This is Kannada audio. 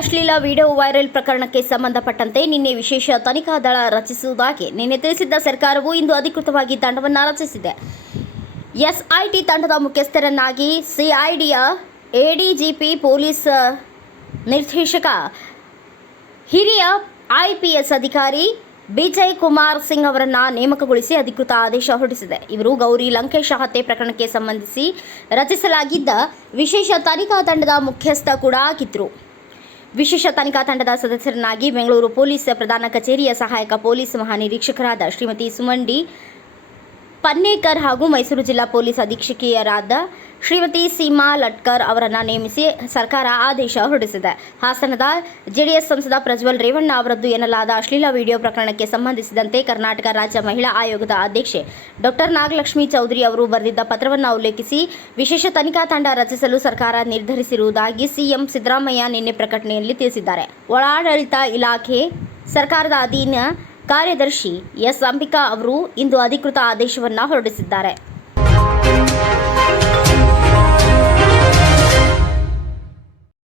ಅಶ್ಲೀಲ ವಿಡಿಯೋ ವೈರಲ್ ಪ್ರಕರಣಕ್ಕೆ ಸಂಬಂಧಪಟ್ಟಂತೆ ನಿನ್ನೆ ವಿಶೇಷ ತನಿಖಾ ದಳ ರಚಿಸುವುದಾಗಿ ನಿನ್ನೆ ತಿಳಿಸಿದ್ದ ಸರ್ಕಾರವು ಇಂದು ಅಧಿಕೃತವಾಗಿ ತಂಡವನ್ನು ರಚಿಸಿದೆ. ಎಸ್ಐಟಿ ತಂಡದ ಮುಖ್ಯಸ್ಥರನ್ನಾಗಿ ಸಿಐಡಿಯ ಎಡಿಜಿಪಿ ಪೊಲೀಸ್ ನಿರ್ದೇಶಕ, ಹಿರಿಯ ಐಪಿಎಸ್ ಅಧಿಕಾರಿ ಬಿಜಯ್ ಕುಮಾರ್ ಸಿಂಗ್ ಅವರನ್ನ ನೇಮಕಗೊಳಿಸಿ ಅಧಿಕೃತ ಆದೇಶ ಹೊರಡಿಸಿದೆ. ಇವರು ಗೌರಿ ಲಂಕೇಶ್ ಹತ್ಯೆ ಪ್ರಕರಣಕ್ಕೆ ಸಂಬಂಧಿಸಿ ರಚಿಸಲಾಗಿದ್ದ ವಿಶೇಷ ತನಿಖಾ ತಂಡದ ಮುಖ್ಯಸ್ಥ ಕೂಡ ಆಗಿದ್ರು. ವಿಶೇಷ ತನಿಖಾ ತಂಡದ ಸದಸ್ಯರನ್ನಾಗಿ ಬೆಂಗಳೂರು ಪೊಲೀಸ್ ಪ್ರಧಾನ ಕಚೇರಿಯ ಸಹಾಯಕ ಪೊಲೀಸ್ ಮಹಾನಿರೀಕ್ಷಕರಾದ ಶ್ರೀಮತಿ ಸುಮಂಡಿ ಪನ್ನೇಕರ್ ಹಾಗೂ ಮೈಸೂರು ಜಿಲ್ಲಾ ಪೊಲೀಸ್ ಅಧೀಕ್ಷಕಿಯರಾದ ಶ್ರೀಮತಿ ಸೀಮಾ ಲಟ್ಕರ್ ಅವರನ್ನು ನೇಮಿಸಿ ಸರ್ಕಾರ ಆದೇಶ ಹೊರಡಿಸಿದೆ. ಹಾಸನದ ಜೆಡಿಎಸ್ ಸಂಸದ ಪ್ರಜ್ವಲ್ ರೇವಣ್ಣ ಅವರದ್ದು ಎನ್ನಲಾದ ಅಶ್ಲೀಲ ವಿಡಿಯೋ ಪ್ರಕರಣಕ್ಕೆ ಸಂಬಂಧಿಸಿದಂತೆ ಕರ್ನಾಟಕ ರಾಜ್ಯ ಮಹಿಳಾ ಆಯೋಗದ ಅಧ್ಯಕ್ಷೆ ಡಾಕ್ಟರ್ ನಾಗಲಕ್ಷ್ಮಿ ಚೌಧರಿ ಅವರು ಬರೆದಿದ್ದ ಪತ್ರವನ್ನು ಉಲ್ಲೇಖಿಸಿ, ವಿಶೇಷ ತನಿಖಾ ತಂಡ ರಚಿಸಲು ಸರ್ಕಾರ ನಿರ್ಧರಿಸಿರುವುದಾಗಿ ಸಿಎಂ ಸಿದ್ದರಾಮಯ್ಯ ನಿನ್ನೆ ಪ್ರಕಟಣೆಯಲ್ಲಿ ತಿಳಿಸಿದ್ದಾರೆ. ಒಳಾಡಳಿತ ಇಲಾಖೆ ಸರ್ಕಾರದ ಅಧೀನ ಕಾರ್ಯದರ್ಶಿ ಎಸ್ ಅಂಬಿಕಾ ಅವರು ಇಂದು ಅಧಿಕೃತ ಆದೇಶವನ್ನು ಹೊರಡಿಸಿದ್ದಾರೆ.